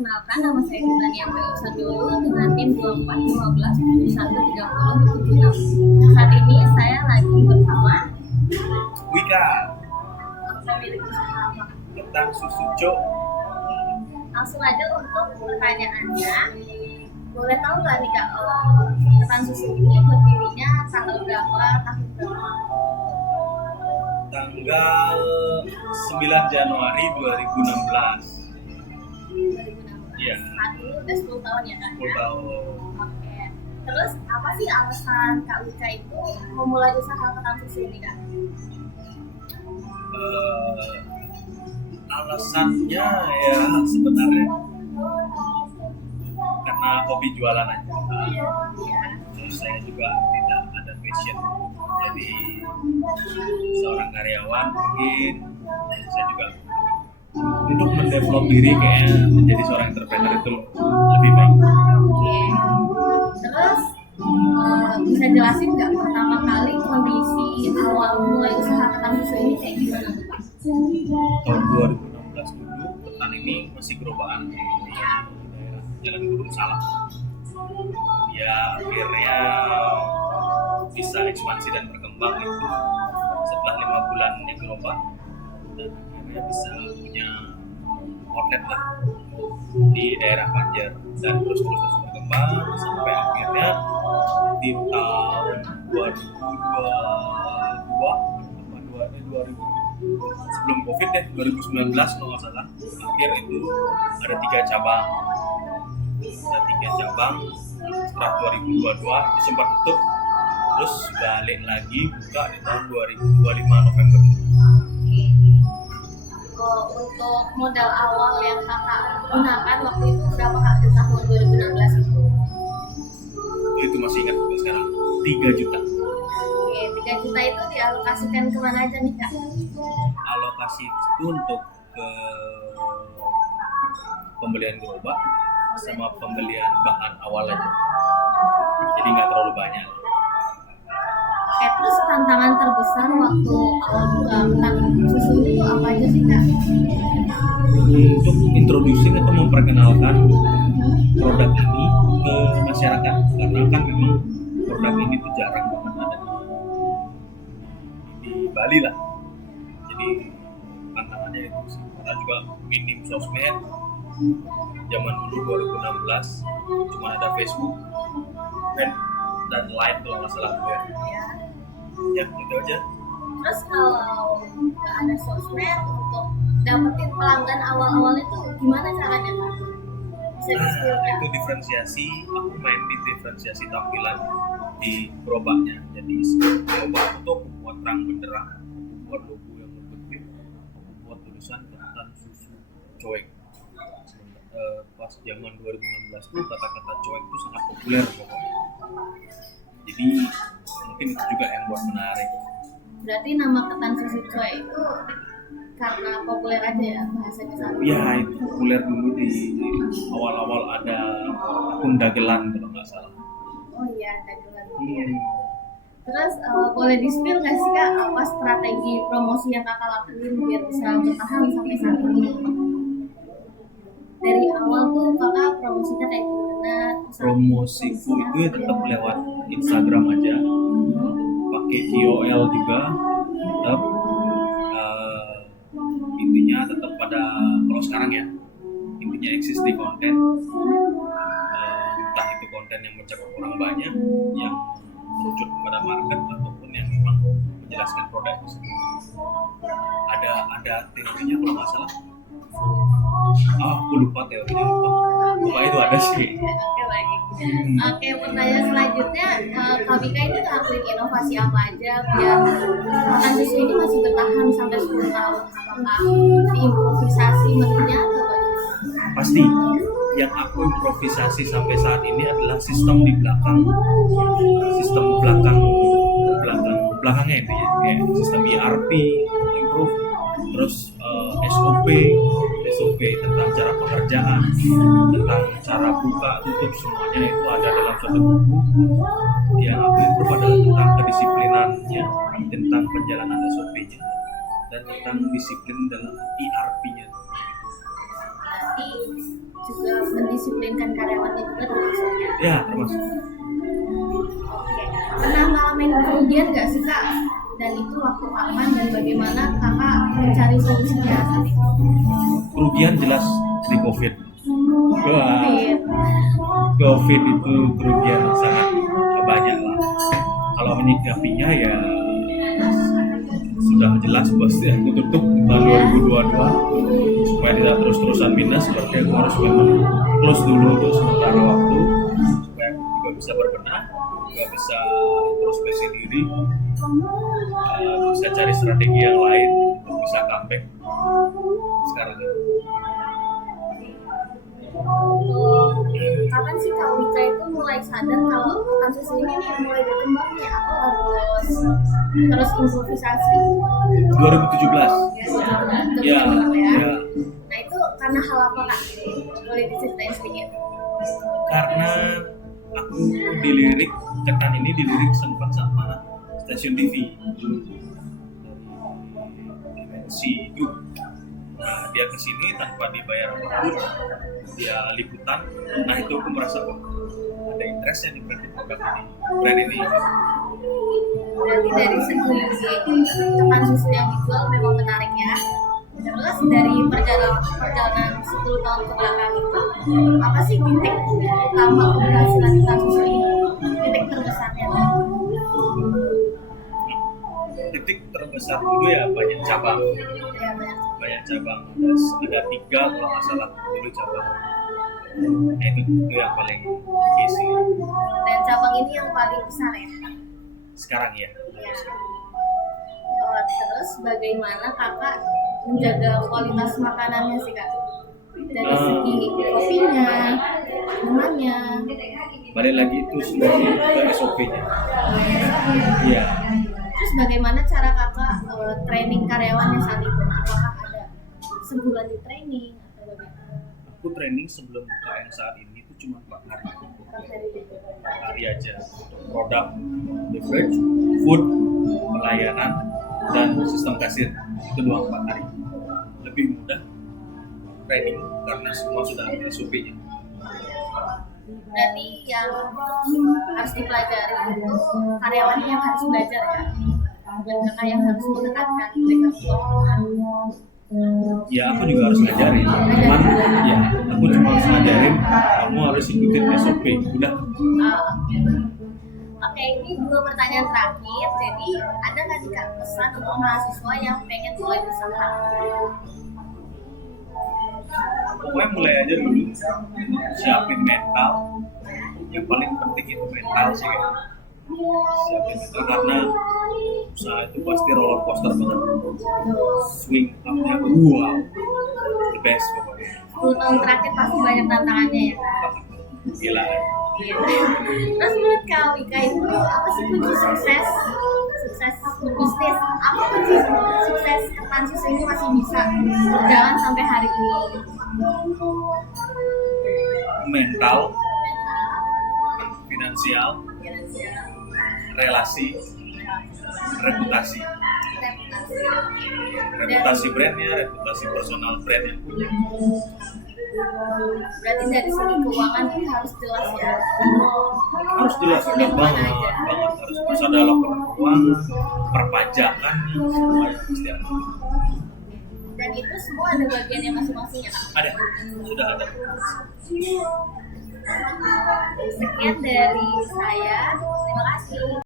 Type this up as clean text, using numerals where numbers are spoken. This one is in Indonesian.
perkenalkan, nama saya Tania Melisa dulu dengan tim 2415 71 30 76. Saat ini saya lagi bersama Wika, pemilik usaha apa? Ketan Susu Cok. Langsung aja untuk pertanyaannya, boleh tahu nggak nih Kak, Ketan Susu ini berdirinya tanggal berapa, tahun berapa? Tanggal 9 Januari 2016. 2016. Iya. Saat ini udah 10 tahun ya Kak? 10 tahun. Oke. Terus apa sih alasan Kak Wika itu memulai usaha Ketan Susu ini Kak? Alasannya ya sebenarnya karena hobi jualan aja. Iya. Terus saya juga tidak ada passion jadi seorang karyawan, mungkin saya juga untuk mendevelop diri kayaknya menjadi seorang entrepreneur itu lebih baik. Oke. Terus bisa jelasin nggak pertama kali kondisi awal mulai usaha Ketan Susu ini kayak gimana tuh Pak? Tahun 2016 dulu Ketan ini masih gerobaan di daerah Jalan Guru Salah. Ya akhirnya bisa ekspansi dan berkembang itu setelah 5 bulan di gerobak, dan akhirnya bisa punya outlet lah di daerah Banjar, dan terus berkembang sampai akhirnya di tahun 2022 sebelum COVID deh, 2019 kalau nggak salah, akhir itu ada 3 cabang. Setelah 2022 itu sempat tutup, terus balik lagi buka di tahun 2025 November. Untuk modal awal yang Kakak gunakan waktu itu berapa Kak di tahun 2016 itu? Itu masih ingat juga sekarang, 3 juta. Oke, 3 juta itu dialokasikan kemana aja nih Kak? Alokasi itu untuk ke pembelian gerobak sama pembelian bahan awal aja, jadi nggak terlalu banyak. Oke, terus tantangan terbesar waktu awal buka Ketan Susu itu apa aja sih Kak? Untuk introducing atau memperkenalkan produk ini ke masyarakat, karena kan memang produk ini tuh jarang banget ada di Bali lah. Jadi tantangannya itu sih, karena juga minim sosmed. Zaman dulu 2016 cuma ada Facebook dan Line kalau nggak salah ya. Ya gitu aja. Terus kalau nggak ada sosmed, untuk dapetin pelanggan awal-awal itu gimana caranya Kak? Bisa di-spill Kak? Itu diferensiasi, aku main di diferensiasi tampilan di gerobaknya. Jadi gerobak itu aku buat terang benderang, aku buat logo yang gede, aku buat tulisan Ketan Susu Coek. Pas zaman 2016 tuh kata-kata coek itu sangat populer pokoknya. Jadi mungkin itu juga yang buat menarik. Berarti nama Ketan Susu Coek itu karena populer aja ya bahasanya sama? Ya itu populer dulu di awal-awal ada akun dagelan kalau nggak salah. Oh iya, dagelan. Terus boleh di-spill nggak sih Kak apa strategi promosi yang Kakak lakuin biar bisa bertahan sampai saat ini? Dari awal tuh Kakak promosinya kayak gimana? Promosiku itu ya tetap lewat Instagram aja, pakai KOL juga, tetap intinya tetap pada, kalau sekarang ya intinya eksis di konten, entah itu konten yang mencakup orang banyak, yang merujuk kepada market, ataupun yang memang menjelaskan produk itu sendiri. Ada teorinya kalau nggak salah, aku lupa teorinya, pokoknya itu ada sih. Oke, baik. Oke, pertanyaan selanjutnya, Kak Wika ini ngelakuin inovasi apa aja biar Ketan Susu ini masih bertahan sampai 10 tahun? Apakah diimprovisasi menunya atau bagaimana? Pasti yang aku improvisasi sampai saat ini adalah sistem di belakangnya itu ya, kayak sistem ERP, improve, terus SOP tentang cara pekerjaan, tentang cara buka tutup, semuanya itu ada dalam satu buku. Yang aku improve adalah tentang kedisiplinannya, tentang penjalanan SOP-nya, dan tentang disiplin dalam ERP-nya. berarti juga mendisiplinkan karyawannya juga termasuk ya. Ya, termasuk. Pernah ngalamin kerugian nggak sih kak? Dan itu waktu kapan dan bagaimana kakak mencari solusinya saat itu? Kerugian jelas di COVID. Wah, Iya. COVID itu kerugian sangat banyak lah. Kalau menyikapinya ya sudah jelas bos ya, aku tutup tahun 2022 supaya tidak terus-terusan minus, berarti aku harus memang close dulu untuk sementara waktu supaya aku juga bisa berbenah, juga bisa introspeksi diri, bisa cari strategi yang lain untuk bisa comeback sekarang ini. Kapan sih Kak Wika itu mulai sadar kalau kasus ini nih mulai berkembang nih, aku harus terus improvisasi? 2017 ya, ya, Nah itu karena hal apa Kak? Boleh diceritain sedikit? karena aku dilirik, Ketan ini dilirik sempat sama stasiun TV Dimensi Group. Nah, dia kesini tanpa dibayar apapun, dia liputan. Nah itu aku merasa kok ada interestnya di produk ini, brand ini. Berarti dari segi ketan susu yang dijual memang menarik ya. Terus dari perjalanan 10 tahun ke belakang itu, apa sih titik utama keberhasilan ketan susu ini? Titik terbesarnya? Titik terbesar dulu ya banyak cabang. Ya banyak. Banyak cabang, ada 3 kalau nggak salah dulu cabang. Nah itu yang paling isi Dan cabang ini yang paling besar ya. sekarang ya. Ya. Oh, terus bagaimana kakak menjaga kualitas makanannya sih kak? Dari segi kopinya, minumannya. Balik lagi itu semua ke SOP-nya. Iya. Terus bagaimana cara kakak training karyawannya saat itu? Apakah ada sebulan di training atau bagaimana? Aku training sebelum UKM saat ini itu cuma 4 hari. 4 hari aja untuk produk, beverage, food, pelayanan, dan sistem kasir. Itu doang 4 hari. Lebih mudah training karena semua sudah ada SOP-nya. Berarti yang harus dipelajari itu karyawannya yang harus belajar ya, bukan kakak yang harus menekankan mereka. Ya aku juga harus ngajarin, cuman ya aku cuma harus ngajarin kamu harus ikutin SOP. Udah. Oke, ini 2 pertanyaan terakhir. Jadi ada nggak sih kak pesan untuk mahasiswa yang pengen mulai usaha? Pokoknya mulai aja dulu, siapin mental. Yang paling penting itu mental sih kan. Siapin mental karena usaha itu pasti roller coaster banget. Swing up-nya wow, the best pokoknya. 10 tahun terakhir pasti banyak tantangannya ya. Gila kan? Terus menurut Kak Wika itu apa sih kunci sukses bisnis? Apa kunci sukses ketan susu ini masih bisa berjalan sampai hari ini? Mental, finansial, relasi, reputasi. Reputasi brandnya, reputasi personal brand yang punya. Berarti dari segi keuangan ini harus jelas ya. Harus jelas banget, harus ada laporan keuangan, perpajakan, semuanya pasti ada. Dan itu semua ada bagiannya masing-masing ya. Ada, sudah ada. Sekian dari saya. Terima kasih.